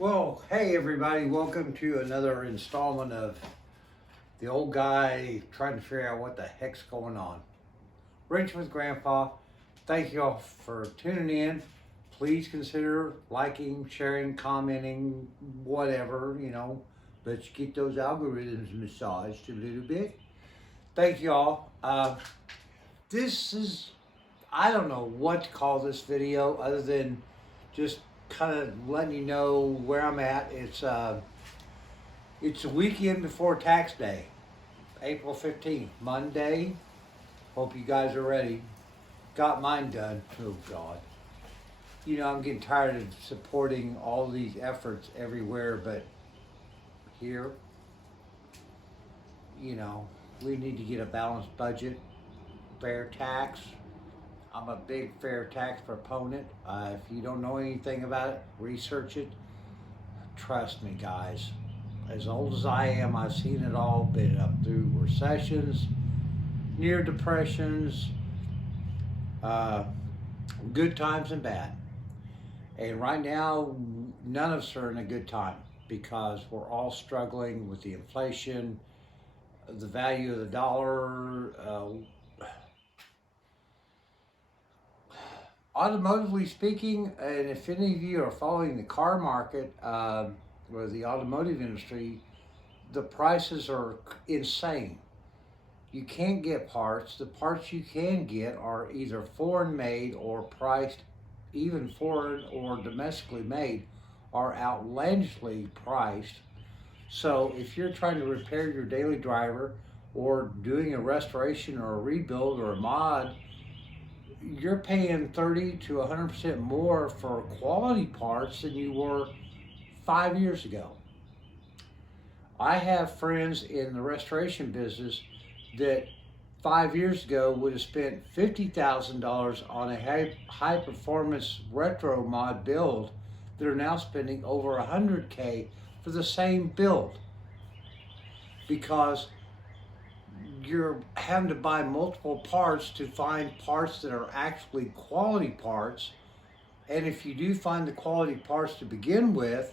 Well, hey everybody, welcome to another installment of the old guy trying to figure out what the heck's going on. Rich with Grandpa, thank you all for tuning in. Please consider liking, sharing, commenting, whatever, let's get those algorithms massaged a little bit. Thank you all. This is, I don't know what to call this video other than just kind of letting you know where I'm at. It's a weekend before tax day, April 15th, Monday. Hope you guys are ready. Got mine done. Oh God. I'm getting tired of supporting all these efforts everywhere, but here, we need to get a balanced budget, fair tax. I'm a big fair tax proponent. If you don't know anything about it, research it. Trust me, guys. As old as I am, I've seen it all, been up through recessions, near depressions, good times and bad. And right now, none of us are in a good time because we're all struggling with the inflation, the value of the dollar. Automotively speaking, and if any of you are following the car market or the automotive industry, the prices are insane. You can't get parts. The parts you can get are either foreign made or priced, even foreign or domestically made, are outlandishly priced. So if you're trying to repair your daily driver or doing a restoration or a rebuild or a mod, you're paying 30 to 100% more for quality parts than you were 5 years ago. I have friends in the restoration business that 5 years ago would have spent $50,000 on a high performance retro mod build that are now spending over $100K for the same build because you're having to buy multiple parts to find parts that are actually quality parts. And if you do find the quality parts to begin with,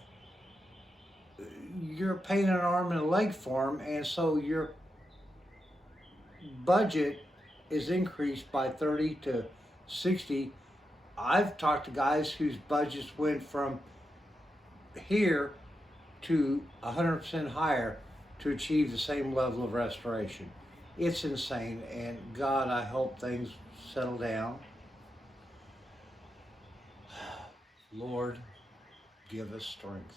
you're paying an arm and a leg for them. And so your budget is increased by 30 to 60. I've talked to guys whose budgets went from here to 100% higher to achieve the same level of restoration. It's insane, and God, I hope things settle down. Lord, give us strength.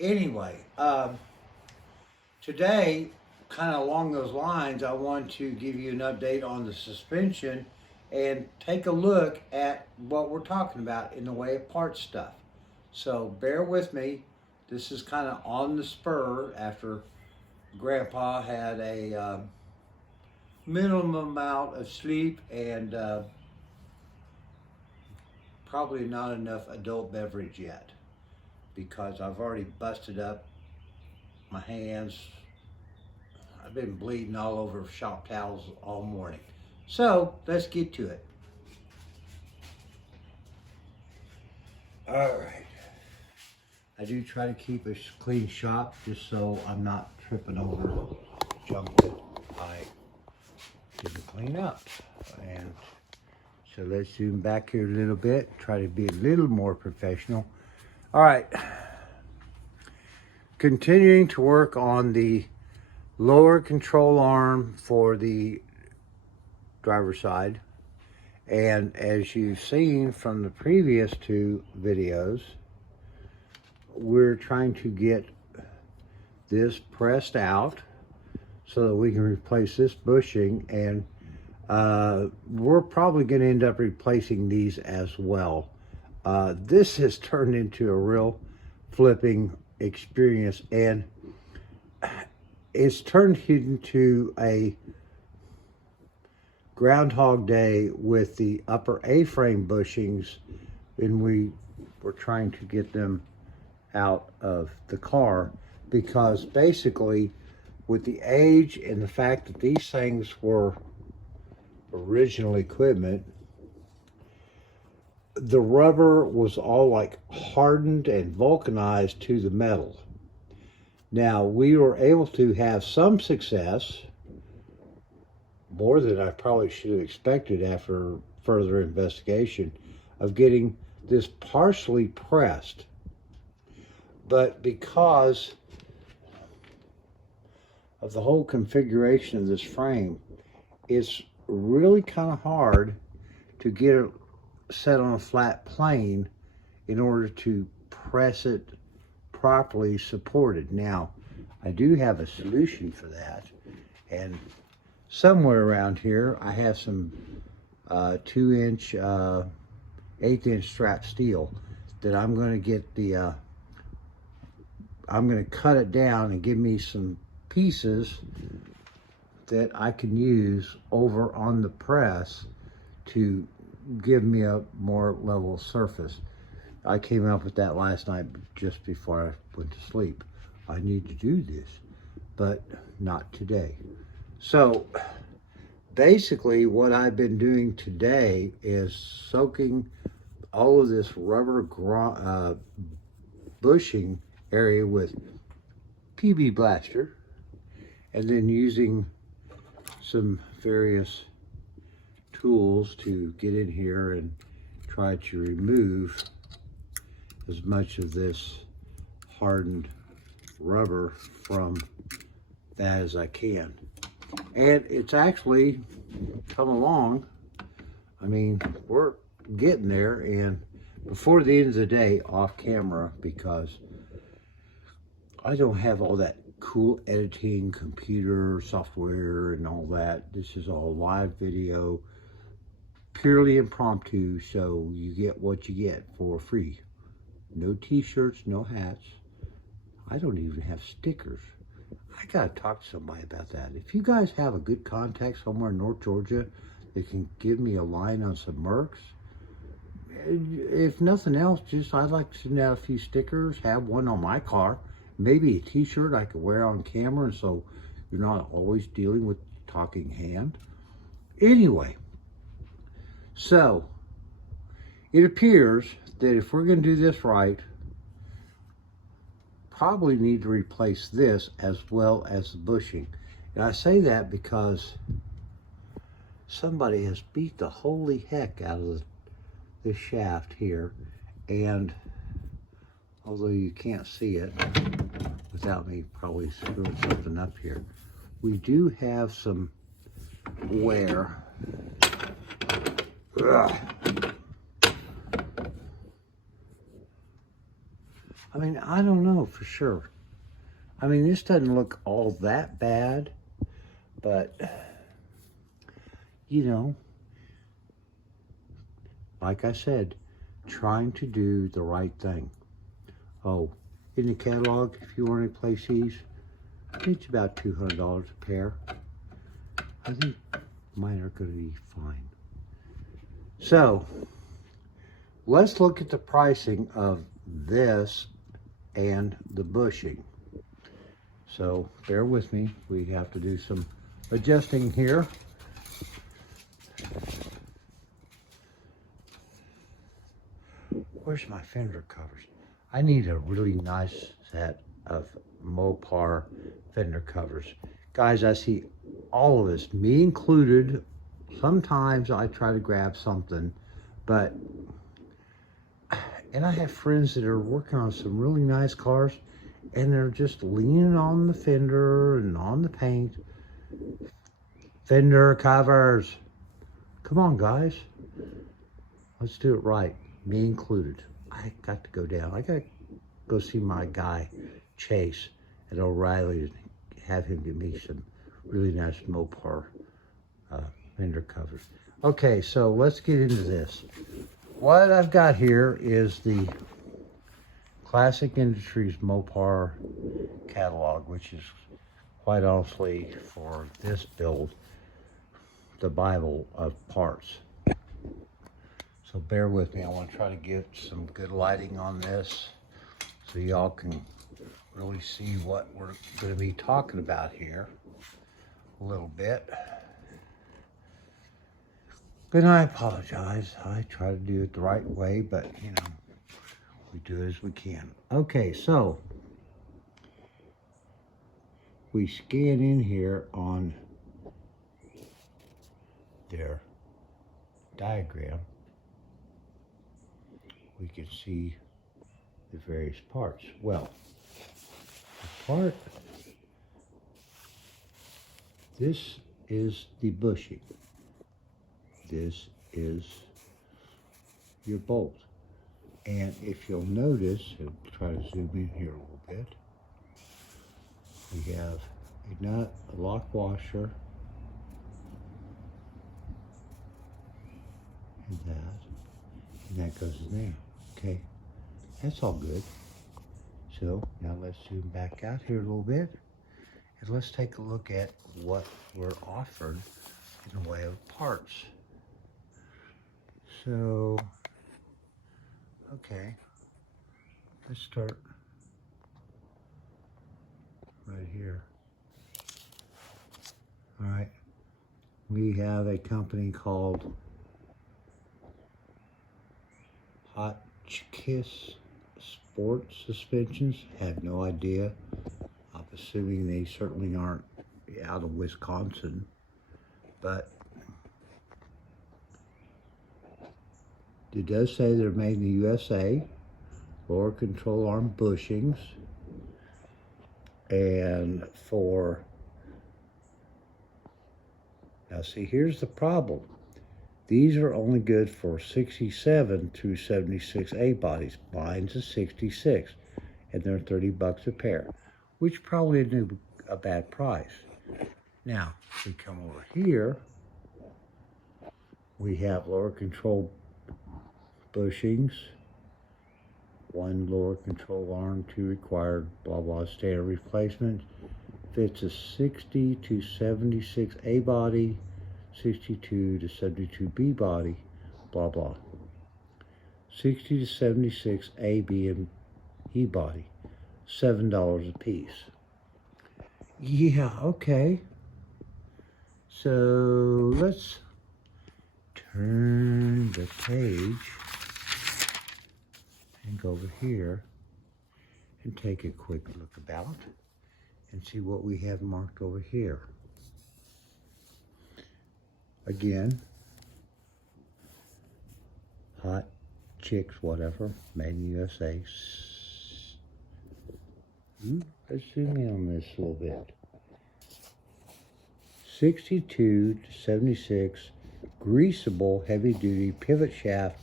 Anyway, today, kind of along those lines, I want to give you an update on the suspension and take a look at what we're talking about in the way of part stuff. So bear with me. This is kind of on the spur after Grandpa had a minimum amount of sleep and probably not enough adult beverage yet because I've already busted up my hands. I've been bleeding all over shop towels all morning. So let's get to it. All right. I do try to keep a clean shop just so I'm not tripping over junk that I didn't clean up. And so let's zoom back here a little bit, try to be a little more professional. All right. Continuing to work on the lower control arm for the driver's side. And as you've seen from the previous two videos, we're trying to get this pressed out so that we can replace this bushing, and we're probably going to end up replacing these as well. This has turned into a real flipping experience, and it's turned into a Groundhog Day with the upper A-frame bushings, and we were trying to get them out of the car because basically with the age and the fact that these things were original equipment, the rubber was all like hardened and vulcanized to the metal. Now, we were able to have some success, more than I probably should have expected after further investigation, of getting this partially pressed. But because of the whole configuration of this frame, it's really kind of hard to get it set on a flat plane in order to press it properly supported. Now, I do have a solution for that, and somewhere around here I have some 2-inch, 1/8-inch strap steel that I'm going to get the I'm going to cut it down and give me some pieces that I can use over on the press to give me a more level surface. I came up with that last night just before I went to sleep. I need to do this, but not today. So basically what I've been doing today is soaking all of this rubber bushing area with PB Blaster, and then using some various tools to get in here and try to remove as much of this hardened rubber from that as I can. And it's actually come along. I mean, we're getting there, and before the end of the day, off camera, because I don't have all that cool editing computer software and all that. This is all live video, purely impromptu, so you get what you get for free. No t-shirts, no hats. I don't even have stickers. I gotta talk to somebody about that. If you guys have a good contact somewhere in North Georgia that can give me a line on some Mercs, if nothing else, just I'd like to send out a few stickers, have one on my car, maybe a t-shirt I could wear on camera so you're not always dealing with talking hand. Anyway, so it appears that if we're going to do this right, probably need to replace this as well as the bushing. And I say that because somebody has beat the holy heck out of this shaft here, and although you can't see it without me probably screwing something up here, we do have some wear. Ugh. I mean, I don't know for sure. I mean, this doesn't look all that bad, but, you know, like I said, trying to do the right thing. Oh, in the catalog, if you want to replace these, it's about $200 a pair. I think mine are going to be fine. So, let's look at the pricing of this and the bushing. So bear with me, we have to do some adjusting here. Where's my fender covers? I need a really nice set of Mopar fender covers. Guys, I see all of this, me included. Sometimes I try to grab something, but and I have friends that are working on some really nice cars, and they're just leaning on the fender and on the paint. Fender covers. Come on, guys. Let's do it right, me included. I got to go down. I got to go see my guy, Chase, at O'Reilly, and have him give me some really nice Mopar fender covers. Okay, so let's get into this. What I've got here is the Classic Industries Mopar catalog, which is quite honestly, for this build, the Bible of parts. So bear with me. I want to try to get some good lighting on this so y'all can really see what we're going to be talking about here a little bit. And I apologize. I try to do it the right way, but, you know, we do it as we can. Okay, so we scan in here on their diagram. We can see the various parts. Well, the part, this is the bushing. This is your bolt. And if you'll notice, I'll try to zoom in here a little bit. We have a nut, a lock washer, and that goes in there. Okay, that's all good. So now let's zoom back out here a little bit, and let's take a look at what we're offered in the way of parts. So, okay, let's start right here. All right, we have a company called Hotchkiss Sport Suspensions. Had no idea. I'm assuming they certainly aren't out of Wisconsin, but it does say they're made in the USA. Lower control arm bushings. And for, now see, here's the problem. These are only good for 67 to 76 A bodies. Mine's a 66, and they're $30 a pair, which probably isn't a bad price. Now, if we come over here, we have lower control bushings, 1 lower control arm, 2 required, blah, blah, standard replacement. Fits a 60 to 76 A body, 62 to 72 B body, blah, blah. 60 to 76 A, B, and E body, $7 a piece. Yeah, okay. So let's turn the page and go over here and take a quick look about and see what we have marked over here. Again, Hot Chicks, whatever, made in the USA. Let's zoom in on this a little bit. 62 to 76 greasable heavy-duty pivot shaft.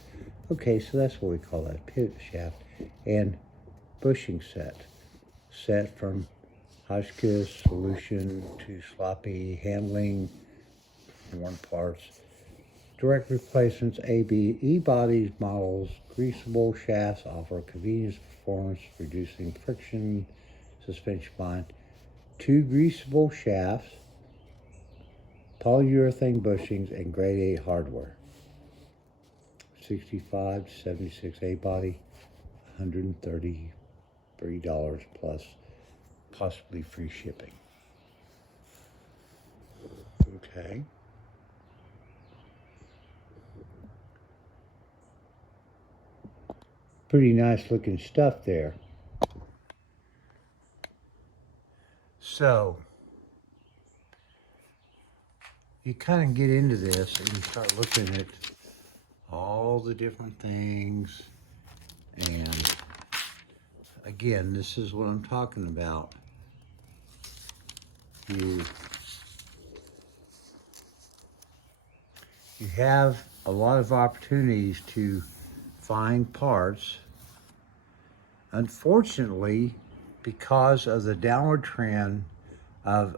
Okay, so that's what we call that, pivot shaft. And bushing set. Set from Hotchkiss solution to sloppy handling, worn parts. Direct replacements, A, B, E bodies, models, greasable shafts offer convenience, performance, reducing friction, suspension bind. 2 greasable shafts, polyurethane bushings, and grade A hardware. 65 to 76 A body, $133 plus possibly free shipping. Okay. Pretty nice looking stuff there. So, you kind of get into this and you start looking at all the different things, and again, this is what I'm talking about. You have a lot of opportunities to find parts. Unfortunately, because of the downward trend of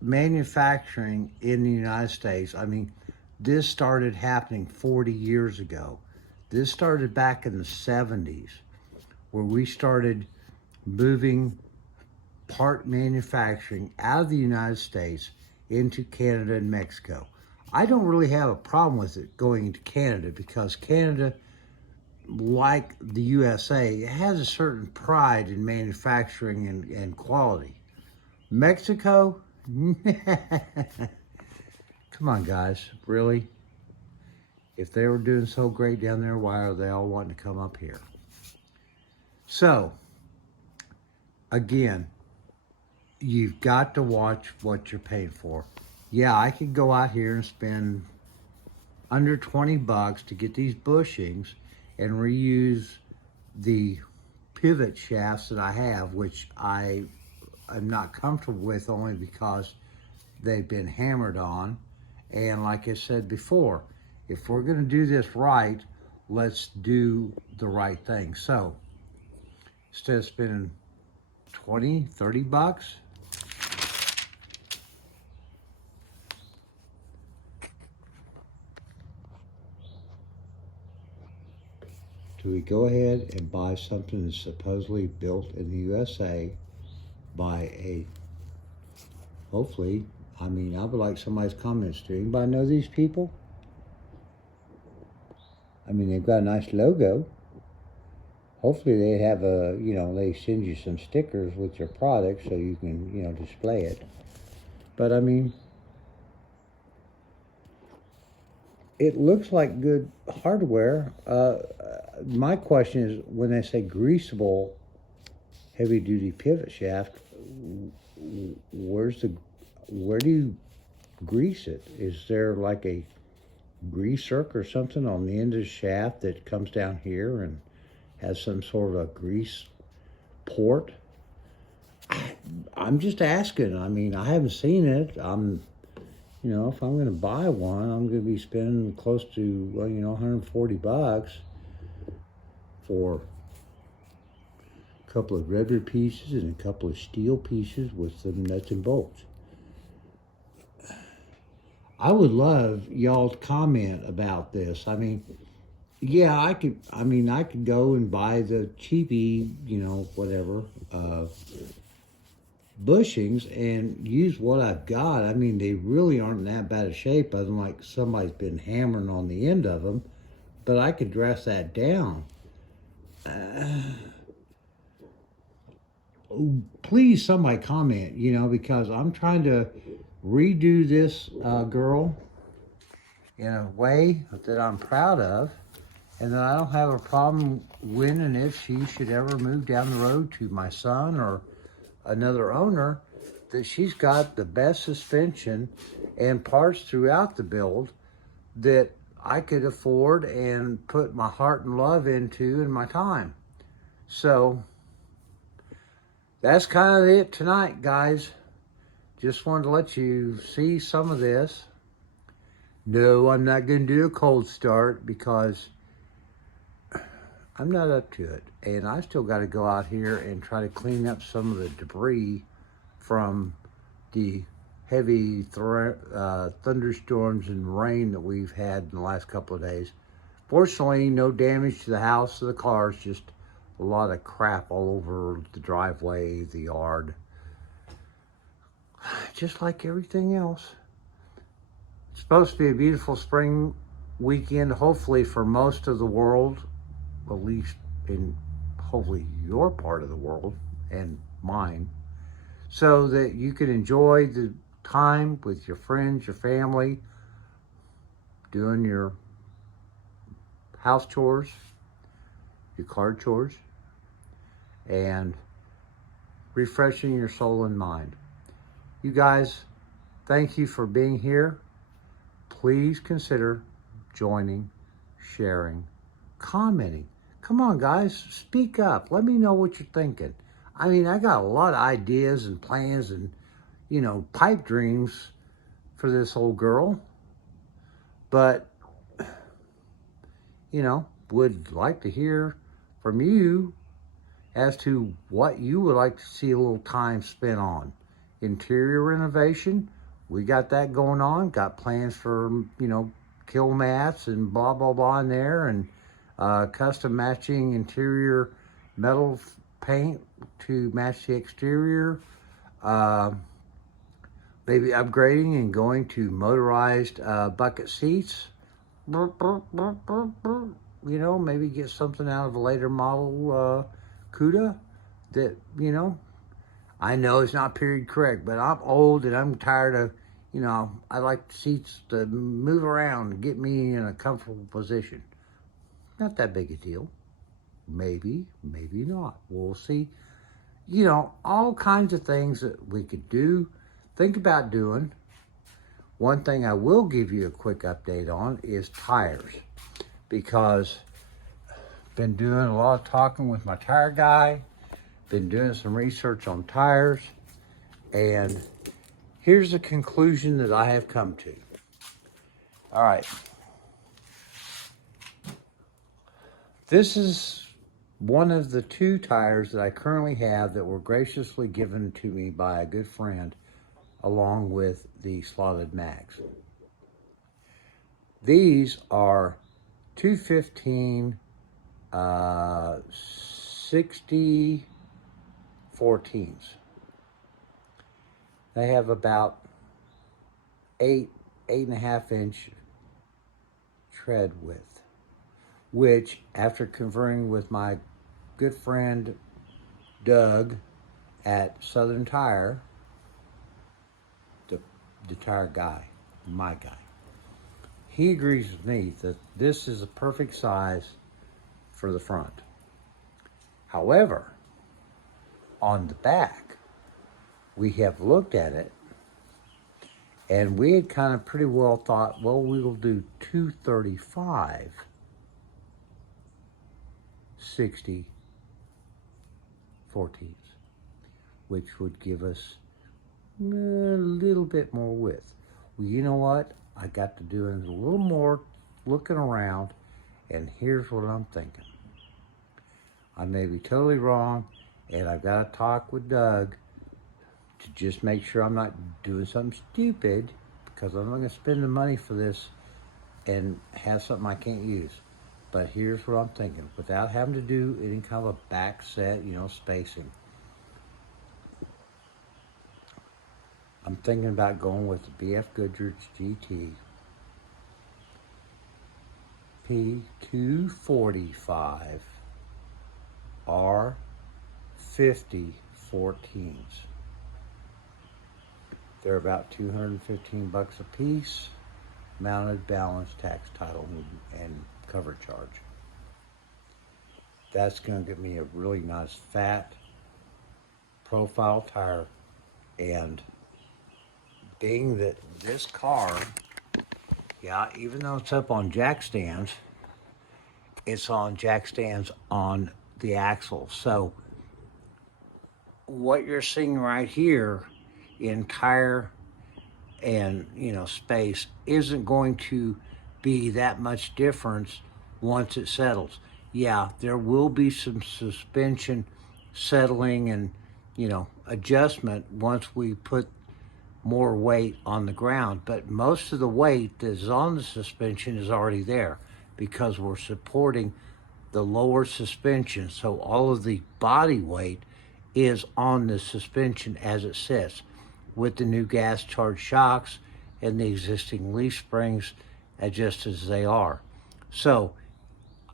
manufacturing in the United States, I mean, this started happening 40 years ago. This started back in the 70s, where we started moving part manufacturing out of the United States into Canada and Mexico. I don't really have a problem with it going into Canada, because Canada, like the USA, has a certain pride in manufacturing and quality. Mexico, Come on, guys, really? If they were doing so great down there, why are they all wanting to come up here? So, again, you've got to watch what you're paying for. Yeah, I could go out here and spend under 20 bucks to get these bushings and reuse the pivot shafts that I have, which I am not comfortable with only because they've been hammered on. And like I said before, if we're going to do this right, let's do the right thing. So instead of spending 20, 30 bucks, do we go ahead and buy something that's supposedly built in the USA by a, hopefully, I mean, I would like somebody's comments. Do anybody know these people? I mean, they've got a nice logo. Hopefully they have a, you know, they send you some stickers with your product so you can, you know, display it. But I mean, it looks like good hardware. My question is, when they say greasable heavy duty pivot shaft, where do you grease it? Is there like a grease zerk or something on the end of the shaft that comes down here and has some sort of a grease port? I'm just asking. I mean, I haven't seen it. You know, if I'm going to buy one, I'm going to be spending close to, well, you know, 140 bucks for a couple of rubber pieces and a couple of steel pieces with some nuts and bolts. I would love y'all to comment about this. I mean, yeah, I could go and buy the cheapy, you know, whatever, bushings and use what I've got. I mean, they really aren't in that bad a shape, other than like somebody's been hammering on the end of them, but I could dress that down. Please, somebody comment, you know, because I'm trying to redo this girl in a way that I'm proud of, and that I don't have a problem when and if she should ever move down the road to my son or another owner, that she's got the best suspension and parts throughout the build that I could afford and put my heart and love into in my time. So that's kind of it tonight, guys. Just wanted to let you see some of this. No, I'm not going to do a cold start because I'm not up to it. And I still got to go out here and try to clean up some of the debris from the heavy thunderstorms and rain that we've had in the last couple of days. Fortunately, no damage to the house or the cars, just a lot of crap all over the driveway, the yard. Just like everything else. It's supposed to be a beautiful spring weekend, hopefully for most of the world, at least in hopefully your part of the world and mine, so that you can enjoy the time with your friends, your family, doing your house chores, your car chores, and refreshing your soul and mind. You guys, thank you for being here. Please consider joining, sharing, commenting. Come on, guys, speak up. Let me know what you're thinking. I mean, I got a lot of ideas and plans and, you know, pipe dreams for this old girl. But, you know, would like to hear from you as to what you would like to see a little time spent on. Interior renovation, we got that going on. Got plans for, you know, kill mats and blah, blah, blah in there, and custom matching interior metal paint to match the exterior. Maybe upgrading and going to motorized bucket seats. You know, maybe get something out of a later model Cuda that, you know, I know it's not period correct, but I'm old and I'm tired of You know, I like seats to move around and get me in a comfortable position. Not that big a deal. Maybe, maybe not. We'll see. You know, all kinds of things that we could do, think about doing. One thing I will give you a quick update on is tires, because I've been doing a lot of talking with my tire guy, been doing some research on tires, and here's the conclusion that I have come to. All right. This is one of the 2 tires that I currently have that were graciously given to me by a good friend, along with the slotted mags. These are 215 60 14s. They have about 8.5 inch tread width, which, after conferring with my good friend Doug at Southern Tire, the tire guy, my guy, he agrees with me that this is a perfect size for the front. However, on the back, we have looked at it, and we had kind of pretty well thought, well, we will do 235 60 14s, which would give us a little bit more width. Well, you know what? I got to doing a little more looking around, and here's what I'm thinking. I may be totally wrong, and I've got to talk with Doug to just make sure I'm not doing something stupid, because I'm not going to spend the money for this and have something I can't use. But here's what I'm thinking, without having to do any kind of a back set, you know, spacing. I'm thinking about going with the BF Goodrich GT P245 R50 14s. They're about $215 a piece, mounted, balance, tax, title, and cover charge. That's going to give me a really nice fat profile tire. And being that this car, yeah, even though it's up on jack stands, it's on jack stands on the axle. So what you're seeing right here in tire and, you know, space isn't going to be that much difference once it settles. Yeah, there will be some suspension settling and, you know, adjustment once we put more weight on the ground, but most of the weight that is on the suspension is already there, because we're supporting the lower suspension. So all of the body weight is on the suspension as it sits, with the new gas charged shocks and the existing leaf springs just as they are. So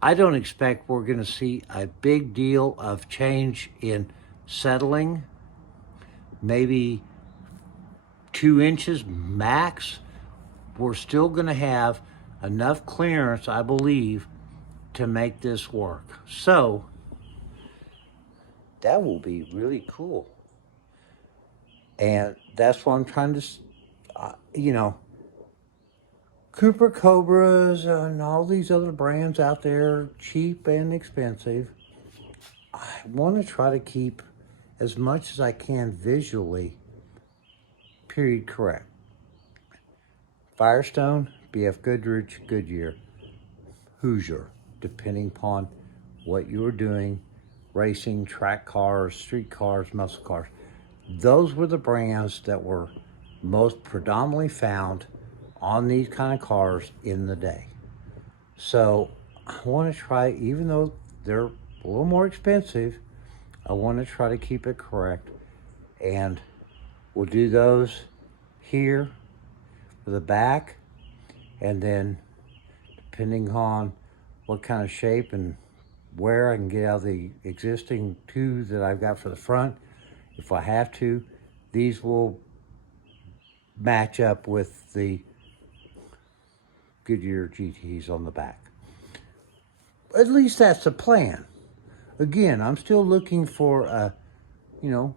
I don't expect we're going to see a big deal of change in settling, maybe 2 inches max. We're still going to have enough clearance, I believe, to make this work. So that will be really cool. And that's what I'm trying to, you know, Cooper Cobras and all these other brands out there, cheap and expensive. I want to try to keep as much as I can visually period correct. Firestone, BF Goodrich, Goodyear, Hoosier, depending upon what you were doing, racing, track cars, street cars, muscle cars. Those were the brands that were most predominantly found on these kind of cars in the day. So I want to try, even though they're a little more expensive, I want to try to keep it correct. And we'll do those here for the back, and then depending on what kind of shape and where I can get out of the existing 2 that I've got for the front, if I have to, these will match up with the Goodyear GTs on the back. At least that's the plan. Again, I'm still looking for a, you know,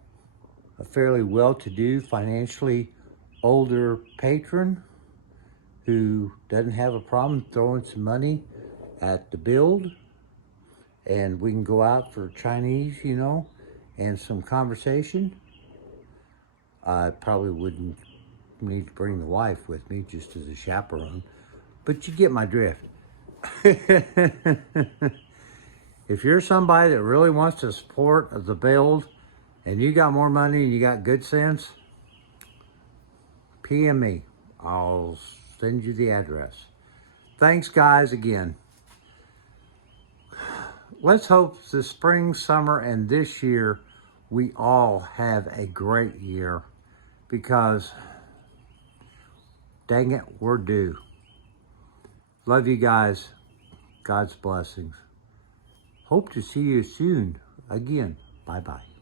a fairly well-to-do, financially older patron who doesn't have a problem throwing some money at the build, and we can go out for Chinese, you know, and some conversation. I probably wouldn't need to bring the wife with me just as a chaperone, but you get my drift. If you're somebody that really wants to support the build and you got more money and you got good sense, PM me. I'll send you the address. Thanks, guys, again. Let's hope this spring, summer, and this year we all have a great year, because dang it, we're due. Love you guys. God's blessings. Hope to see you soon again. Bye-bye.